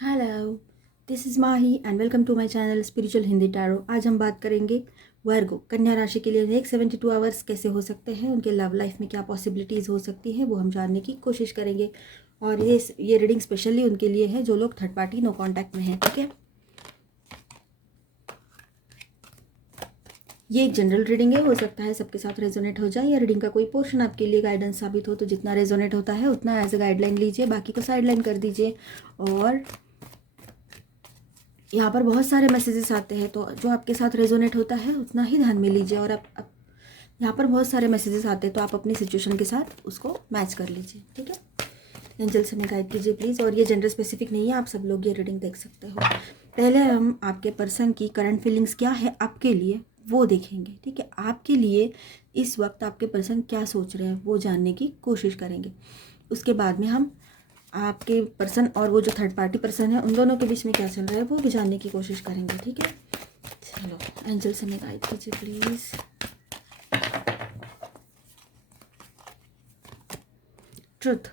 Hello, this is Mahi and welcome to my channel spiritual Hindi tarot. आज हम बात करेंगे वर्गो कन्या राशि के लिए नेक्स्ट 72 आवर्स कैसे हो सकते हैं, उनके लव लाइफ में क्या पॉसिबिलिटीज़ हो सकती हैं, वो हम जानने की कोशिश करेंगे। और ये रीडिंग स्पेशली उनके लिए है जो लोग थर्ड पार्टी नो कांटेक्ट में हैं, ठीक है। ये एक जनरल रीडिंग है, हो सकता है सबके साथ रेजोनेट हो जाए या रीडिंग का कोई पोर्शन आपके लिए गाइडेंस साबित हो, तो जितना रेजोनेट होता है उतना एज अ गाइडलाइन लीजिए, बाकी को साइडलाइन कर दीजिए। और यहाँ पर बहुत सारे मैसेजेस आते हैं, तो जो आपके साथ रेजोनेट होता है उतना ही ध्यान में लीजिए। और आप यहाँ पर बहुत सारे मैसेजेस आते हैं, तो आप अपनी सिचुएशन के साथ उसको मैच कर लीजिए, ठीक है। एंजल से हमें गाइड कीजिए प्लीज़। और ये जेंडर स्पेसिफिक नहीं है, आप सब लोग ये रीडिंग देख सकते हो। पहले हम आपके पर्सन की करंट फीलिंग्स क्या है आपके लिए वो देखेंगे, ठीक है। आपके लिए इस वक्त आपके पर्सन क्या सोच रहे हैं वो जानने की कोशिश करेंगे। उसके बाद में हम आपके पर्सन और वो जो थर्ड पार्टी पर्सन है उन दोनों के बीच में क्या चल रहा है वो भी जानने की कोशिश करेंगे, ठीक है। चलो एंजल से हमें गाइड कीजिए प्लीज़। ट्रुथ।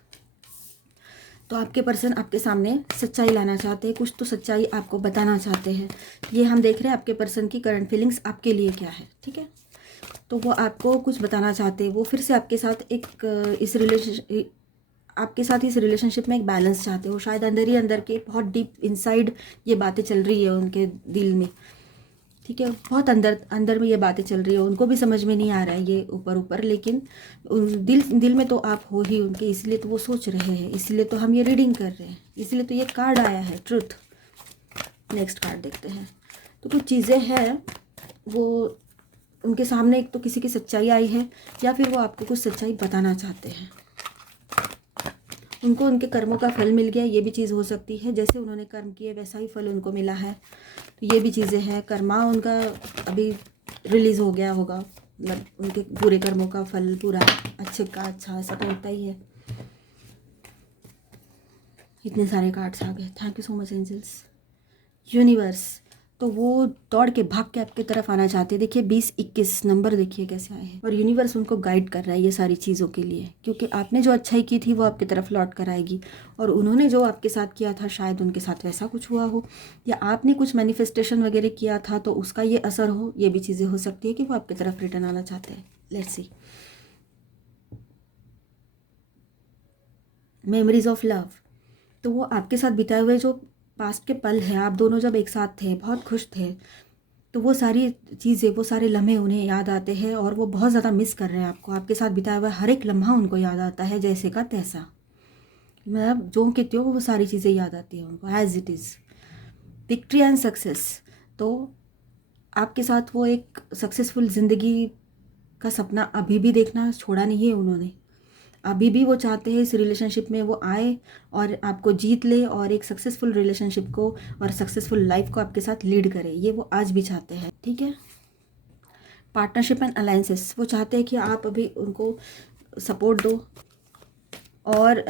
तो आपके पर्सन आपके सामने सच्चाई लाना चाहते हैं, कुछ तो सच्चाई आपको बताना चाहते हैं। ये हम देख रहे हैं आपके पर्सन की करंट फीलिंग्स आपके लिए क्या है, ठीक है। तो वो आपको कुछ बताना चाहते हैं, वो फिर से आपके साथ आपके साथ इस रिलेशनशिप में एक बैलेंस चाहते हो। शायद अंदर ही अंदर के बहुत डीप इनसाइड ये बातें चल रही है उनके दिल में, ठीक है। बहुत अंदर अंदर में ये बातें चल रही है, उनको भी समझ में नहीं आ रहा है ये ऊपर ऊपर, लेकिन दिल दिल में तो आप हो ही उनके, इसलिए तो वो सोच रहे हैं, इसलिए तो हम ये रीडिंग कर रहे हैं, इसलिए तो ये कार्ड आया है ट्रुथ। नेक्स्ट कार्ड देखते हैं। तो कुछ चीज़ें हैं वो उनके सामने, एक तो किसी की सच्चाई आई है या फिर वो आपको कुछ सच्चाई बताना चाहते हैं। उनको उनके कर्मों का फल मिल गया, ये भी चीज़ हो सकती है। जैसे उन्होंने कर्म किए वैसा ही फल उनको मिला है, तो ये भी चीज़ें हैं। कर्मा उनका अभी रिलीज़ हो गया होगा, मतलब उनके पूरे कर्मों का फल पूरा अच्छे का अच्छा, ऐसा तो होता ही है। इतने सारे कार्ड्स आ गए, thank you so much angels. Universe. तो वो दौड़ के भाग के आपकी तरफ आना चाहते हैं। देखिए 20-21 नंबर देखिए कैसे आए हैं, और यूनिवर्स उनको गाइड कर रहा है ये सारी चीज़ों के लिए, क्योंकि आपने जो अच्छाई की थी वो आपकी तरफ लौट कर आएगी, और उन्होंने जो आपके साथ किया था शायद उनके साथ वैसा कुछ हुआ हो, या आपने कुछ मैनिफेस्टेशन वगैरह किया था तो उसका ये असर हो। ये भी चीज़ें हो सकती है कि वो आपकी तरफ रिटर्न आना चाहते हैं। Let's see. Memories of love. तो वो आपके साथ बिताए हुए जो पास्ट के पल हैं, आप दोनों जब एक साथ थे बहुत खुश थे, तो वो सारी चीज़ें, वो सारे लम्हे उन्हें याद आते हैं, और वो बहुत ज़्यादा मिस कर रहे हैं आपको। आपके साथ बिताया हुआ हर एक लम्हा उनको याद आता है, जैसे का तैसा, मतलब जो कि त्यों वो सारी चीज़ें याद आती हैं उनको as it is. Victory and success. तो आपके साथ वो एक सक्सेसफुल ज़िंदगी का सपना अभी भी देखना छोड़ा नहीं है उन्होंने। अभी भी वो चाहते हैं इस रिलेशनशिप में वो आए और आपको जीत ले, और एक सक्सेसफुल रिलेशनशिप को और सक्सेसफुल लाइफ को आपके साथ लीड करे, ये वो आज भी चाहते हैं, ठीक है। Partnership and alliances. वो चाहते हैं कि आप अभी उनको सपोर्ट दो, और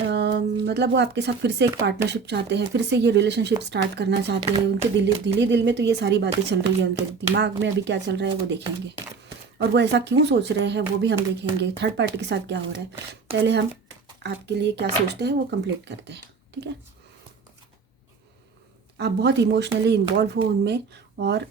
मतलब वो आपके साथ फिर से एक पार्टनरशिप चाहते हैं, फिर से ये रिलेशनशिप स्टार्ट करना चाहते हैं। उनके दिल में तो ये सारी बातें चल रही है, उनके दिमाग में अभी क्या चल रहा है वो देखेंगे, और वो ऐसा क्यों सोच रहे हैं वो भी हम देखेंगे। थर्ड पार्टी के साथ क्या हो रहा है, पहले हम आपके लिए क्या सोचते हैं वो कंप्लीट करते हैं, ठीक है। आप बहुत इमोशनली इन्वॉल्व हो उनमें, और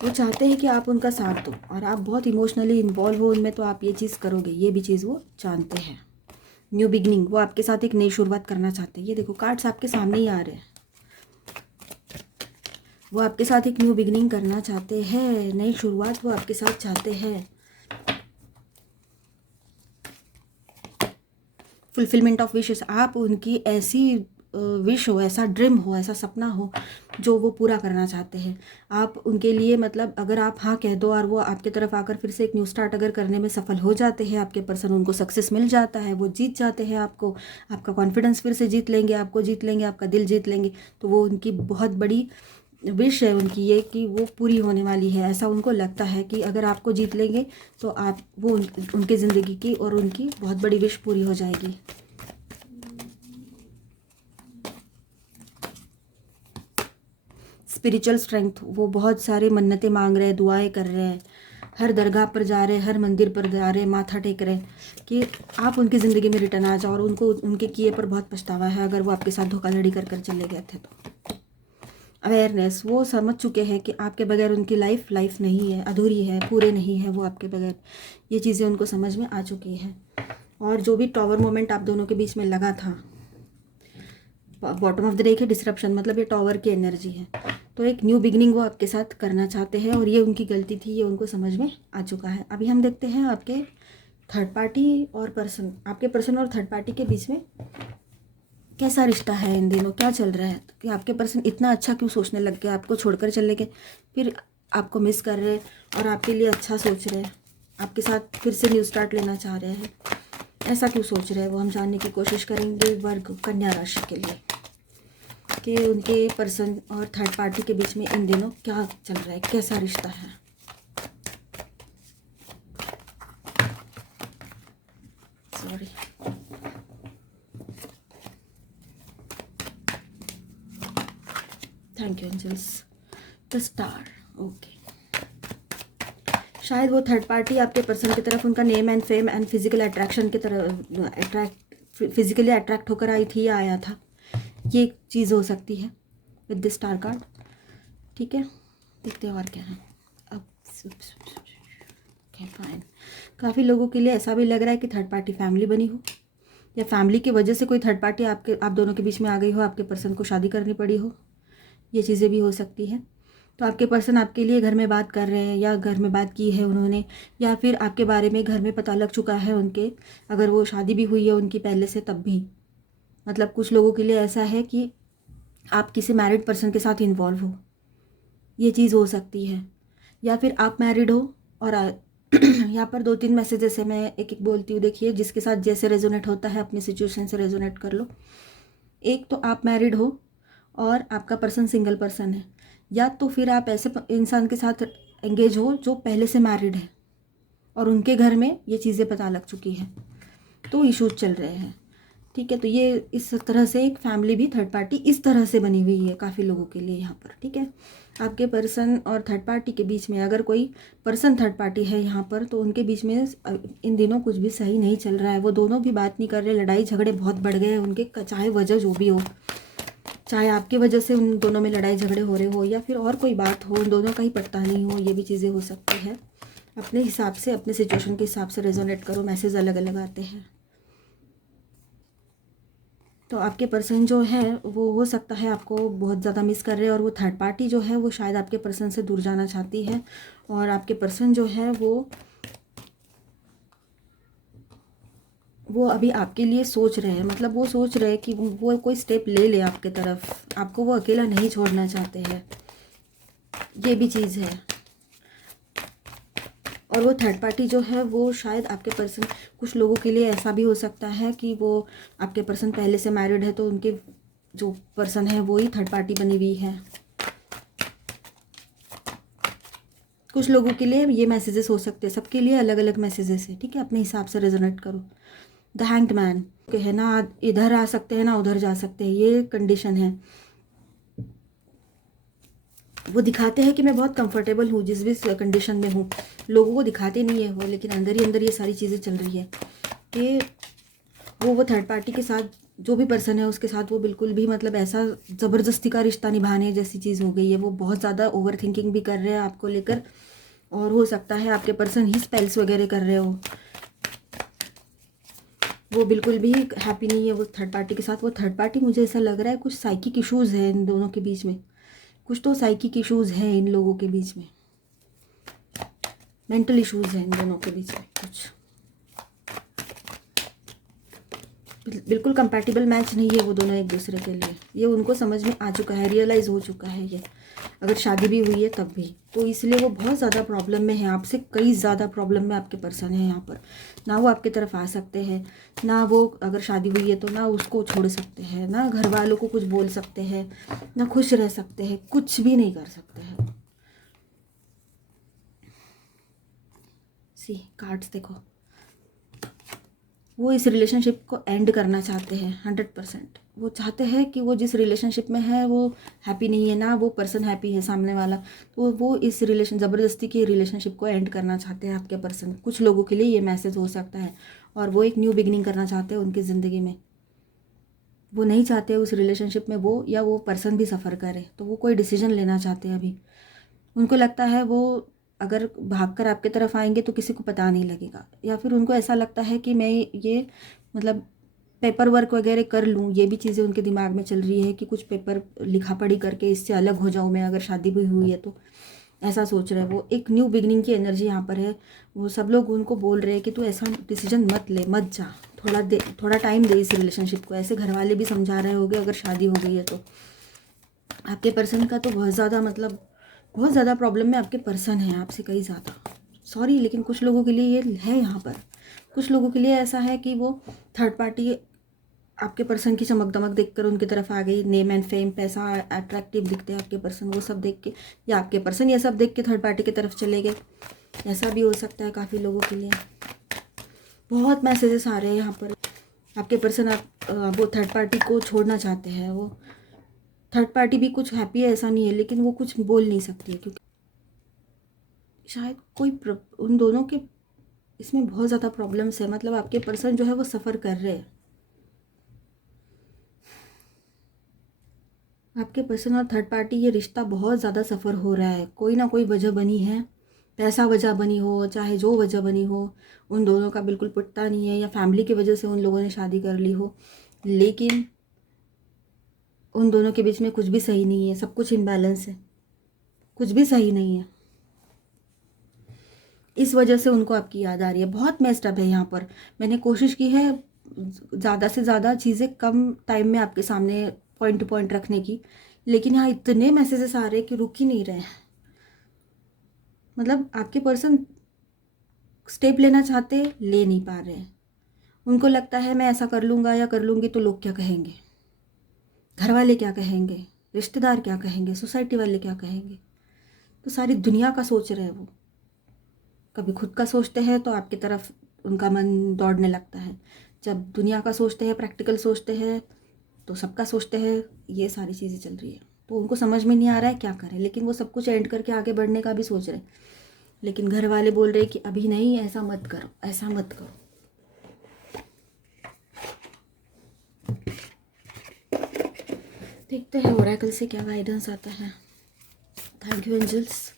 वो चाहते हैं कि आप उनका साथ दो, और आप बहुत इमोशनली इन्वॉल्व हो उनमें, तो आप ये चीज़ करोगे, ये भी चीज़ वो जानते हैं। New beginning. वो आपके साथ एक नई शुरुआत करना चाहते हैं। ये देखो कार्ड्स आपके सामने ही आ रहे हैं, वो आपके साथ एक न्यू बिगनिंग करना चाहते हैं, नई शुरुआत वो आपके साथ चाहते हैं। Fulfilment of wishes. आप उनकी ऐसी विश हो, ऐसा ड्रीम हो, ऐसा सपना हो जो वो पूरा करना चाहते हैं। आप उनके लिए, मतलब अगर आप हाँ कह दो और वो आपके तरफ आकर फिर से एक न्यू स्टार्ट अगर करने में सफल हो जाते हैं, आपके पर्सन, उनको सक्सेस मिल जाता है, वो जीत जाते हैं आपको, आपका कॉन्फिडेंस फिर से जीत लेंगे, आपको जीत लेंगे, आपका दिल जीत लेंगे, तो वो उनकी बहुत बड़ी विश है उनकी ये कि वो पूरी होने वाली है। ऐसा उनको लगता है कि अगर आपको जीत लेंगे तो आप वो उनके ज़िंदगी की और उनकी बहुत बड़ी विश पूरी हो जाएगी। Spiritual strength. वो बहुत सारे मन्नतें मांग रहे हैं, दुआएं कर रहे हैं, हर दरगाह पर जा रहे, हर मंदिर पर जा रहे, माथा टेक रहे कि आप उनकी ज़िंदगी में रिटर्न आ जाओ, और उनको उनके किए पर बहुत पछतावा है अगर वो आपके साथ धोखाधड़ी कर कर चले गए थे तो। अवेयरनेस, वो समझ चुके हैं कि आपके बगैर उनकी लाइफ नहीं है, अधूरी है, पूरे नहीं है वो आपके बगैर। ये चीज़ें उनको समझ में आ चुकी हैं। और जो भी टॉवर मोमेंट आप दोनों के बीच में लगा था, बॉटम ऑफ द डेक है डिसरप्शन, मतलब ये टॉवर की एनर्जी है। तो एक न्यू बिगनिंग वो आपके साथ करना चाहते हैं, और ये उनकी गलती थी, ये उनको समझ में आ चुका है। अभी हम देखते हैं आपके थर्ड पार्टी और पर्सन, आपके पर्सन और थर्ड पार्टी के बीच में कैसा रिश्ता है इन दिनों, क्या चल रहा है, कि आपके पर्सन इतना अच्छा क्यों सोचने लग गए, आपको छोड़कर चले गए, फिर आपको मिस कर रहे और आपके लिए अच्छा सोच रहे हैं, आपके साथ फिर से न्यू स्टार्ट लेना चाह रहे हैं। ऐसा क्यों सोच रहे हैं वो हम जानने की कोशिश करेंगे वर्ग कन्या राशि के लिए, कि उनके पर्सन और थर्ड पार्टी के बीच में इन दिनों क्या चल रहा है, कैसा रिश्ता है। Sorry, thank you angels. The star, okay. शायद वो थर्ड पार्टी आपके पर्सन की तरफ उनका name and fame and physical attraction की तरफ फिजिकली अट्रैक्ट होकर आई थी या आया था, ये एक चीज़ हो सकती है विद द स्टार कार्ड। ठीक है, देखते हैं और क्या है। अब फाइन, काफ़ी लोगों के लिए ऐसा भी लग रहा है कि थर्ड पार्टी फैमिली बनी हो, या फैमिली की वजह से कोई थर्ड पार्टी आप दोनों के बीच में आ गई हो, आपके पर्सन को शादी करनी पड़ी हो, ये चीज़ें भी हो सकती हैं। तो आपके पर्सन आपके लिए घर में बात कर रहे हैं, या घर में बात की है उन्होंने, या फिर आपके बारे में घर में पता लग चुका है उनके, अगर वो शादी भी हुई है उनकी पहले से तब भी। मतलब कुछ लोगों के लिए ऐसा है कि आप किसी मैरिड पर्सन के साथ इन्वॉल्व हो, ये चीज़ हो सकती है। या फिर आप मैरिड हो और यहाँ पर 2-3 मैसेजेस है, मैं एक एक बोलती हूँ, देखिए जिसके साथ जैसे रेजोनेट होता है अपनी सिचुएशन से रेजोनेट कर लो। एक तो आप मैरिड हो और आपका पर्सन सिंगल पर्सन है, या तो फिर आप ऐसे इंसान के साथ एंगेज हो जो पहले से मैरिड है और उनके घर में ये चीज़ें पता लग चुकी है, तो इश्यूज चल रहे हैं। ठीक है, तो ये इस तरह से एक फैमिली भी थर्ड पार्टी इस तरह से बनी हुई है काफ़ी लोगों के लिए यहाँ पर। ठीक है, आपके पर्सन और थर्ड पार्टी के बीच में अगर कोई पर्सन थर्ड पार्टी है यहाँ पर, तो उनके बीच में इन दिनों कुछ भी सही नहीं चल रहा है। वो दोनों भी बात नहीं कर रहे, लड़ाई झगड़े बहुत बढ़ गए हैं उनके, चाहे वजह जो भी हो, चाहे आपकी वजह से उन दोनों में लड़ाई झगड़े हो रहे हो, या फिर और कोई बात हो, उन दोनों का ही पड़ता नहीं हो, ये भी चीज़ें हो सकती है। अपने हिसाब से, अपने सिचुएशन के हिसाब से रेजोनेट करो, मैसेज अलग अलग आते हैं। तो आपके पर्सन जो है वो हो सकता है आपको बहुत ज़्यादा मिस कर रहे हैं, और वो थर्ड पार्टी जो है वो शायद आपके पर्सन से दूर जाना चाहती है, और आपके पर्सन जो है वो अभी आपके लिए सोच रहे हैं, मतलब वो सोच रहे हैं कि वो कोई स्टेप ले ले आपके तरफ, आपको वो अकेला नहीं छोड़ना चाहते हैं, ये भी चीज़ है। और वो थर्ड पार्टी जो है वो शायद आपके पर्सन, कुछ लोगों के लिए ऐसा भी हो सकता है कि वो आपके पर्सन पहले से मैरिड है, तो उनके जो पर्सन है वो ही थर्ड पार्टी बनी हुई है। कुछ लोगों के लिए ये मैसेजेस हो सकते हैं, सबके लिए अलग अलग मैसेजेस है। ठीक है, अपने हिसाब से रेजोनेट करो। द हैंग्ड मैन है ना, इधर आ सकते हैं ना उधर जा सकते हैं, ये कंडीशन है। वो दिखाते हैं कि मैं बहुत कंफर्टेबल हूँ जिस भी कंडीशन में हूँ, लोगों को दिखाते नहीं है वो, लेकिन अंदर ही अंदर ये सारी चीज़ें चल रही है कि वो थर्ड पार्टी के साथ, जो भी पर्सन है उसके साथ वो बिल्कुल भी, मतलब ऐसा ज़बरदस्ती का रिश्ता निभाने जैसी चीज़ हो गई है। वो बहुत ज़्यादा ओवर थिंकिंग भी कर रहे हैं आपको लेकर, और हो सकता है आपके पर्सन ही स्पेल्स वगैरह कर रहे हो। वो बिल्कुल भी हैप्पी नहीं है वो थर्ड पार्टी के साथ। वो थर्ड पार्टी, मुझे ऐसा लग रहा है कुछ साइकिक इश्यूज़ है इन दोनों के बीच में, कुछ तो साइकिक इश्यूज़ हैं इन लोगों के बीच में, मेंटल इश्यूज़ हैं इन दोनों के बीच में कुछ। बिल्कुल कंपैटिबल मैच नहीं है वो दोनों एक दूसरे के लिए, ये उनको समझ में आ चुका है, रियलाइज़ हो चुका है ये, अगर शादी भी हुई है तब भी। तो इसलिए वो बहुत ज़्यादा प्रॉब्लम में है, आपसे कई ज़्यादा प्रॉब्लम में आपके पर्सन है यहाँ पर। ना वो आपकी तरफ आ सकते हैं, ना वो, अगर शादी हुई है तो ना उसको छोड़ सकते हैं, ना घर वालों को कुछ बोल सकते हैं, ना खुश रह सकते हैं, कुछ भी नहीं कर सकते हैं। सी कार्ड्स देखो, वो इस रिलेशनशिप को एंड करना चाहते हैं 100%। वो चाहते हैं कि वो जिस रिलेशनशिप में है वो हैप्पी नहीं है, ना वो पर्सन हैप्पी है सामने वाला, तो वो इस ज़बरदस्ती की रिलेशनशिप को एंड करना चाहते हैं आपके पर्सन। कुछ लोगों के लिए ये मैसेज हो सकता है, और वो एक न्यू बिगनिंग करना चाहते हैं उनकी ज़िंदगी में। वो नहीं चाहते उस रिलेशनशिप में वो या वो पर्सन भी सफ़र करे, तो वो कोई डिसीजन लेना चाहते हैं अभी। उनको लगता है वो अगर भागकर आपके तरफ आएंगे तो किसी को पता नहीं लगेगा, या फिर उनको ऐसा लगता है कि मैं ये मतलब पेपर वर्क वगैरह कर लूँ, ये भी चीज़ें उनके दिमाग में चल रही है कि कुछ पेपर लिखा पढ़ी करके इससे अलग हो जाऊँ मैं, अगर शादी भी हुई है तो। ऐसा सोच रहे हैं वो। एक न्यू बिगनिंग की एनर्जी यहाँ पर है। वो सब लोग उनको बोल रहे हैं कि तू ऐसा डिसीजन मत ले, मत जा, थोड़ा टाइम दे इस रिलेशनशिप को। ऐसे घर वाले भी समझा रहे होंगे अगर शादी हो गई है तो। आपके पर्सन का तो बहुत ज़्यादा मतलब बहुत ज़्यादा प्रॉब्लम में आपके पर्सन है आपसे कहीं ज़्यादा। सॉरी, लेकिन कुछ लोगों के लिए ये है यहाँ पर। कुछ लोगों के लिए ऐसा है कि वो थर्ड पार्टी आपके पर्सन की चमक दमक देखकर उनकी तरफ आ गई। नेम एंड फेम, पैसा, अट्रैक्टिव दिखते हैं आपके पर्सन, वो सब देख के, या आपके पर्सन ये सब देख के थर्ड पार्टी की तरफ चले गए। ऐसा भी हो सकता है काफ़ी लोगों के लिए। बहुत मैसेजेस आ रहे हैं यहाँ पर। आपके पर्सन वो थर्ड पार्टी को छोड़ना चाहते हैं। वो थर्ड पार्टी भी कुछ हैप्पी है ऐसा नहीं है, लेकिन वो कुछ बोल नहीं सकती है क्योंकि शायद उन दोनों के इसमें बहुत ज़्यादा प्रॉब्लम्स है। मतलब आपके पर्सन जो है वो सफ़र कर रहे हैं। आपके पर्सन और थर्ड पार्टी ये रिश्ता बहुत ज़्यादा सफ़र हो रहा है। कोई ना कोई वजह बनी है, पैसा वजह बनी हो, चाहे जो वजह बनी हो, उन दोनों का बिल्कुल पटता नहीं है, या फैमिली की वजह से उन लोगों ने शादी कर ली हो, लेकिन उन दोनों के बीच में कुछ भी सही नहीं है। सब कुछ इम्बैलेंस है, कुछ भी सही नहीं है। इस वजह से उनको आपकी याद आ रही है। बहुत मेस्ड अप है यहाँ पर। मैंने कोशिश की है ज़्यादा से ज़्यादा चीज़ें कम टाइम में आपके सामने पॉइंट टू पॉइंट रखने की, लेकिन यहाँ इतने मैसेजेस आ रहे हैं कि रुक ही नहीं रहे हैं। मतलब आपके पर्सन स्टेप लेना चाहते, ले नहीं पा रहे हैं। उनको लगता है मैं ऐसा कर लूँगा या कर लूँगी तो लोग क्या कहेंगे, घर वाले क्या कहेंगे, रिश्तेदार क्या कहेंगे, सोसाइटी वाले क्या कहेंगे। तो सारी दुनिया का सोच रहे हैं वो। कभी खुद का सोचते हैं तो आपकी तरफ उनका मन दौड़ने लगता है। जब दुनिया का सोचते हैं, प्रैक्टिकल सोचते हैं, तो सबका सोचते हैं। ये सारी चीज़ें चल रही है, तो उनको समझ में नहीं आ रहा है क्या करें। लेकिन वो सब कुछ एंड करके आगे बढ़ने का भी सोच रहे हैं, लेकिन घर वाले बोल रहे हैं कि अभी नहीं, ऐसा मत करो, ऐसा मत करो। देखते हैं ओरेकल से क्या गाइडेंस आता है। Thank you angels.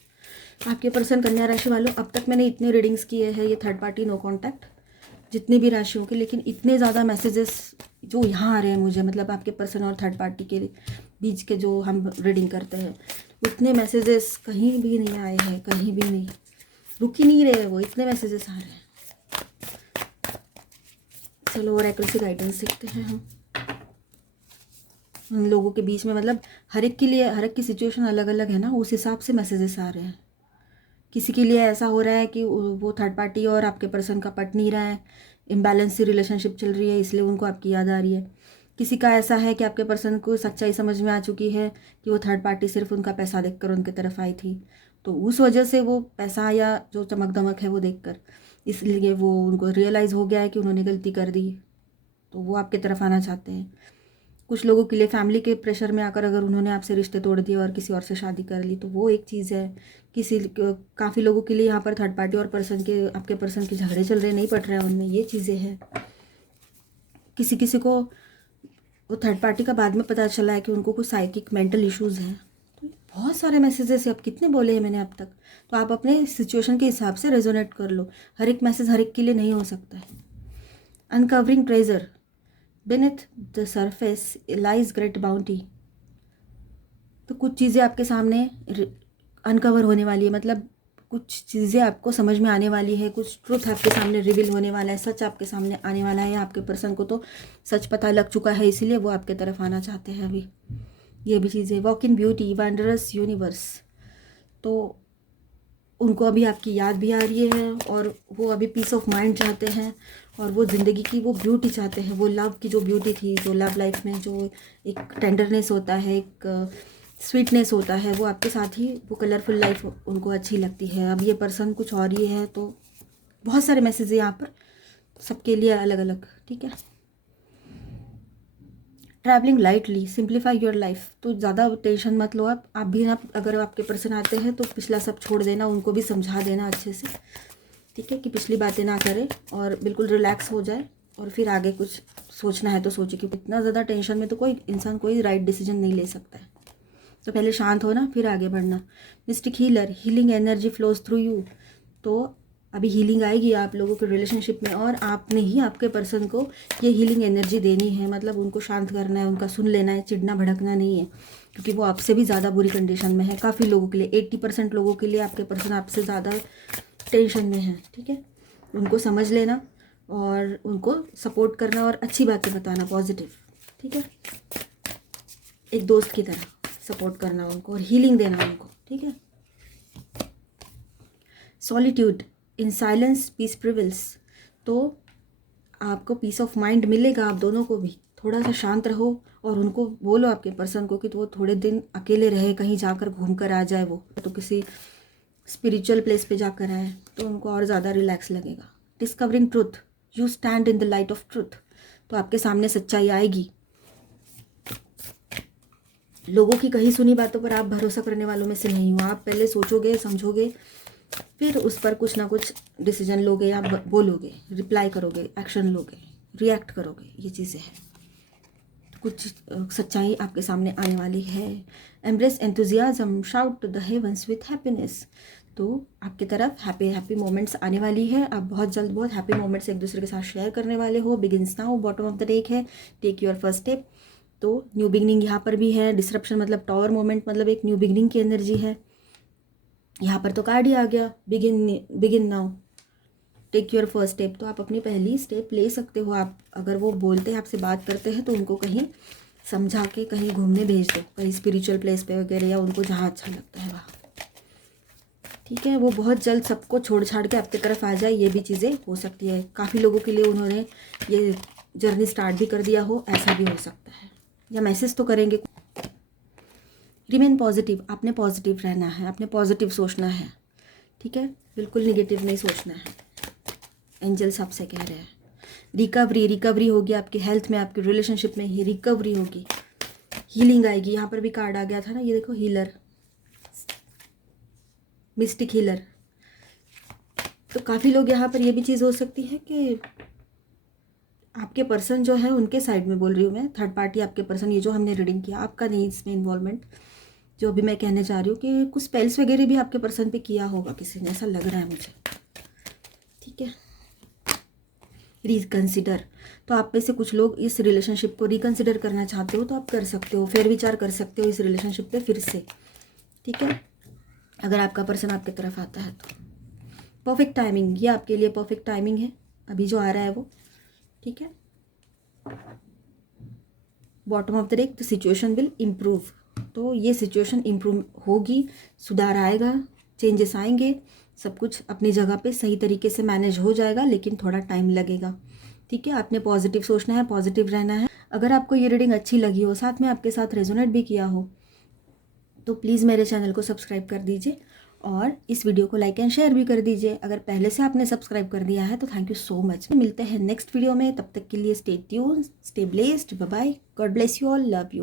आपके पर्सन कन्या राशि वालों, अब तक मैंने इतने रीडिंग्स किए हैं, ये थर्ड पार्टी नो कांटेक्ट जितनी भी राशियों के, लेकिन इतने ज़्यादा मैसेजेस जो यहाँ आ रहे हैं मुझे, मतलब आपके पर्सन और थर्ड पार्टी के बीच के जो हम रीडिंग करते हैं, उतने मैसेजेस कहीं भी नहीं आए हैं, कहीं भी नहीं। रुक ही नहीं रहे वो, इतने मैसेजेस आ रहे हैं। चलो ओरेकल से गाइडेंस सीखते हैं हम। उन लोगों के बीच में, मतलब हर एक के लिए हर एक की सिचुएशन अलग अलग है ना, उस हिसाब से मैसेजेस आ रहे हैं। किसी के लिए ऐसा हो रहा है कि वो थर्ड पार्टी और आपके पर्सन का पट नहीं रहा है, इम्बैलेंस सी रिलेशनशिप चल रही है, इसलिए उनको आपकी याद आ रही है। किसी का ऐसा है कि आपके पर्सन को सच्चाई समझ में आ चुकी है कि वो थर्ड पार्टी सिर्फ उनका पैसा देखकर उनके तरफ आई थी, तो उस वजह से वो पैसा या जो चमक दमक है वो देखकर, इसलिए वो उनको रियलाइज़ हो गया है कि उन्होंने गलती कर दी, तो वो आपके तरफ आना चाहते हैं। कुछ लोगों के लिए फैमिली के प्रेशर में आकर अगर उन्होंने आपसे रिश्ते तोड़ दिए और किसी और से शादी कर ली, तो वो एक चीज़ है। काफ़ी लोगों के लिए यहाँ पर थर्ड पार्टी और आपके पर्सन के झगड़े चल रहे, नहीं पट रहे हैं उनमें, ये चीज़ें हैं। किसी किसी को वो थर्ड पार्टी का बाद में पता चला है कि उनको कुछ साइकिक मेंटल इश्यूज़ हैं। तो बहुत सारे मैसेजेस है, अब कितने बोले हैं मैंने अब तक, तो आप अपने सिचुएशन के हिसाब से रेजोनेट कर लो। हर एक मैसेज हर एक के लिए नहीं हो सकता है। Uncovering treasure, beneath the surface lies great bounty। तो कुछ चीज़ें आपके सामने अनकवर होने वाली है, मतलब कुछ चीज़ें आपको समझ में आने वाली है, कुछ ट्रुथ आपके सामने रिवील होने वाला है, सच आपके सामने आने वाला है। आपके पर्सन को तो सच पता लग चुका है, इसीलिए वो आपके तरफ आना चाहते हैं अभी। ये भी चीज़ें walk in beauty wondrous universe, तो उनको अभी आपकी याद भी आ रही है, और वो अभी पीस ऑफ माइंड चाहते हैं, और वो ज़िंदगी की वो ब्यूटी चाहते हैं, वो लव की जो ब्यूटी थी, जो लव लाइफ में जो एक टेंडरनेस होता है, एक स्वीटनेस होता है, वो आपके साथ ही वो कलरफुल लाइफ उनको अच्छी लगती है। अब ये पर्सन कुछ और ही है, तो बहुत सारे मैसेज है यहाँ पर। सबके लिए अलग अलग, ठीक है। Travelling lightly, simplify your life, तो ज़्यादा टेंशन मत लो आप भी ना, अगर आपके पर्सन आते हैं तो पिछला सब छोड़ देना, उनको भी समझा देना अच्छे से, ठीक है, कि पिछली बातें ना करें और बिल्कुल रिलैक्स हो जाए और फिर आगे कुछ सोचना है तो सोचे, क्योंकि इतना ज़्यादा टेंशन में तो कोई इंसान कोई राइट डिसीजन नहीं ले सकता है। तो पहले शांत होना, फिर आगे बढ़ना। Mistake healer, healing energy flows through you, तो अभी हीलिंग आएगी आप लोगों के रिलेशनशिप में और आपने ही आपके पर्सन को ये हीलिंग एनर्जी देनी है, मतलब उनको शांत करना है, उनका सुन लेना है, चिढ़ना भड़कना नहीं है, क्योंकि वो आपसे भी ज़्यादा बुरी कंडीशन में है। काफ़ी लोगों के लिए 80% लोगों के लिए आपके पर्सन आपसे ज़्यादा टेंशन में है, ठीक है। उनको समझ लेना और उनको सपोर्ट करना और अच्छी बातें बताना, पॉजिटिव, ठीक है, एक दोस्त की तरह सपोर्ट करना उनको और हीलिंग देना उनको, ठीक है। Solitude, in silence peace prevails, तो आपको पीस ऑफ माइंड मिलेगा, आप दोनों को भी। थोड़ा सा शांत रहो और उनको बोलो आपके पर्सन को कि तो वो थोड़े दिन अकेले रहे, कहीं जाकर घूम कर आ जाए, वो तो किसी स्पिरिचुअल प्लेस पे जाकर आए तो उनको और ज़्यादा रिलैक्स लगेगा। Discovering truth, you stand in the light of truth, तो आपके सामने सच्चाई आएगी। लोगों की कही सुनी बातों पर आप भरोसा करने वालों में से नहीं हो, आप पहले सोचोगे, समझोगे, फिर उस पर कुछ ना कुछ डिसीजन लोगे या बोलोगे, रिप्लाई करोगे, एक्शन लोगे, रिएक्ट करोगे, ये चीज़ें हैं। कुछ सच्चाई आपके सामने आने वाली है। Embrace enthusiasm, shout to the heavens with happiness, तो आपकी तरफ हैप्पी मोमेंट्स आने वाली है। आप बहुत जल्द बहुत हैप्पी मोमेंट्स एक दूसरे के साथ शेयर करने वाले हो। Begins now, bottom of the deck है, टेक योर फर्स्ट स्टेप, तो न्यू बिगनिंग यहाँ पर भी है। डिसरप्शन मतलब टॉवर मोमेंट, मतलब एक न्यू बिगनिंग की एनर्जी है। यहाँ पर तो कार्ड ही आ गया, begin now, take your first step, तो आप अपनी पहली स्टेप ले सकते हो। आप अगर वो बोलते हैं, आपसे बात करते हैं, तो उनको कहीं समझा के कहीं घूमने भेज दो, कहीं स्पिरिचुअल प्लेस पे वगैरह, या उनको जहाँ अच्छा लगता है वहाँ, ठीक है। वो बहुत जल्द सबको छोड़ छाड़ के आपकी तरफ आ जाए, ये भी चीज़ें हो सकती है। काफ़ी लोगों के लिए उन्होंने ये जर्नी स्टार्ट भी कर दिया हो, ऐसा भी हो सकता है, या मैसेज तो करेंगे। रिमेन पॉजिटिव, आपने पॉजिटिव रहना है, आपने पॉजिटिव सोचना है, ठीक है, बिल्कुल निगेटिव नहीं सोचना है। एंजल्स आपसे कह रहे हैं रिकवरी होगी आपकी हेल्थ में, आपकी रिलेशनशिप में ही रिकवरी होगी, हीलिंग आएगी। यहाँ पर भी कार्ड आ गया था ना, ये देखो, हीलर, मिस्टिक हीलर, तो काफ़ी लोग यहाँ पर ये भी चीज़ हो सकती है कि आपके पर्सन जो है उनके साइड में बोल रही हूँ मैं, थर्ड पार्टी आपके पर्सन, ये जो हमने रीडिंग किया, आपका नहीं इसमें इन्वॉल्वमेंट, जो भी मैं कहने जा रही हूँ कि कुछ स्पेल्स वगैरह भी आपके पर्सन पे किया होगा किसी ने, ऐसा लग रहा है मुझे, ठीक है। रिकन्सिडर, तो आप में से कुछ लोग इस रिलेशनशिप को रिकन्सिडर करना चाहते हो तो आप कर सकते हो, फेर विचार कर सकते हो इस रिलेशनशिप पे फिर से, ठीक है, अगर आपका पर्सन आपकी तरफ आता है तो। परफेक्ट टाइमिंग, ये आपके लिए परफेक्ट टाइमिंग है अभी जो आ रहा है वो, ठीक है। Bottom of the deck, the situation will improve, तो ये सिचुएशन इम्प्रूव होगी, सुधार आएगा, चेंजेस आएंगे, सब कुछ अपनी जगह पे सही तरीके से मैनेज हो जाएगा, लेकिन थोड़ा टाइम लगेगा, ठीक है। आपने पॉजिटिव सोचना है, पॉजिटिव रहना है। अगर आपको ये रीडिंग अच्छी लगी हो, साथ में आपके साथ रेजोनेट भी किया हो, तो प्लीज़ मेरे चैनल को सब्सक्राइब कर दीजिए और इस वीडियो को लाइक एंड शेयर भी कर दीजिए। अगर पहले से आपने सब्सक्राइब कर दिया है तो थैंक यू सो मच। मिलते हैं नेक्स्ट वीडियो में, तब तक के लिए stay tuned, stay blessed, bye bye, God bless you all, love you.